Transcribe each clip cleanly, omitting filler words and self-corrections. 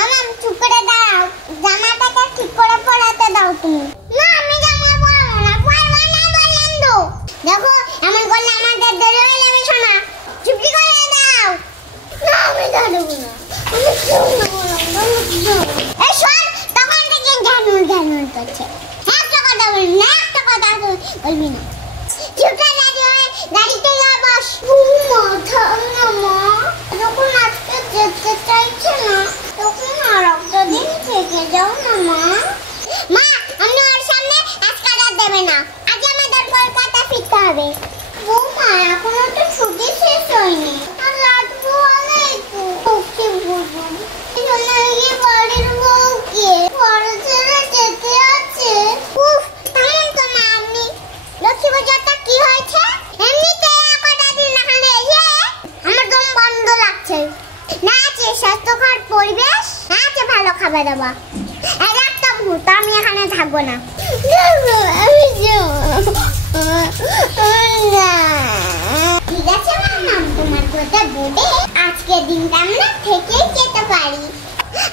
মামা চুপ করে দাঁড়াও, জামাটাকে ঠিক করে পরাতে দাও তুমি। না আমি জামা পরাবো না, পরবো না বললাম তো। দেখো এমন করলে আমাদের দেরি হয়ে যাবে সোনা, চুপটি করে দাও। না আমি দাঁড়াবো না, এই শোন তখন থেকে ঝানুর করছে। একটা কথা বলবি না, একটা কথা বলবি না। চুপটা দাঁড়িয়ে বস। মাথা না মা, যখন আজকে যেতে চাইছে না তখন আর একটা দিন থেকে যাও না মা। মা আমি ওর সামনে আজকে রাত দেবে না, আজ আমাদের কলকাতা ফিরতে হবে। ও মা এখনো তো ছুটি শেষ হয়নি, আর রাত বলে একটু ওকে বলবো। বাড়ির বউকে ঘরে ছেড়ে যেতে আছে। উফ থামুন তো মা, আপনি লক্ষ্মী বাজারটা কি হয়েছে? এমনিতে কটা দিন এখানে এসে আমার দম বন্ধ লাগছে। না আছে স্বাস্থ্যকর পরিবেশ, না আছে ভালো খাবার দাবার। আর একটা মুহূর্ত আমি এখানে থাকবো না। ঠিক আছে মাম্মাম, তোমার কথা বলে আজকের দিনটা আমরা থেকেই যেতে পারি।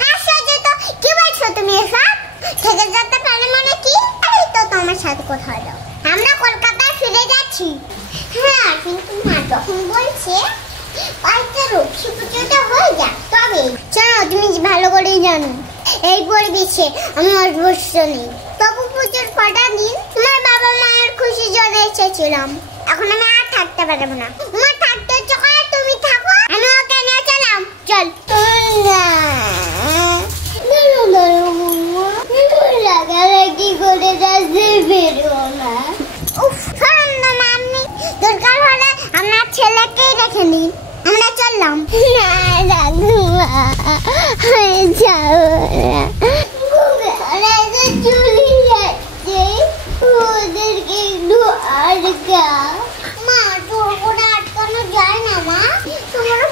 আশ্চর্য তো, কি বলছো তুমি এসব? থেকে যেতে পারি মানে কি? এই তো তোমার সাথে কথা হলো, আমরা কলকাতায় ফিরে যাচ্ছি। হ্যাঁ কিন্তু মা যখন বলছে বাড়িতে লক্ষ্মী পুজোটা হয়ে যাক তবে। শোনো তুমি ভালো করেই জানো এই পরিবেশে আমি অভ্যস্ত নেই। তবু পুজোর কটা দিন তোমার বাবা মায়ের খুশির জন্য এসেছিলাম, এখন আমি আর থাকতে পারবো না। তোমার থাকতে ইচ্ছে করে তুমি থাকো, আমি ওকে নিয়ে চলাম। চল লাগালাগি করে যাচ্ছে, বেরো না। উফ শোন না মাম্মি, দরকার হলে আমার ছেলেকেই রেখে নিন, আমরা চললাম। না রাঘুমা হয়ে যাও না, চলে যাচ্ছে, ওদেরকে একটু আটকা। মা তোর করে আটকানো যায় না মা, তোমার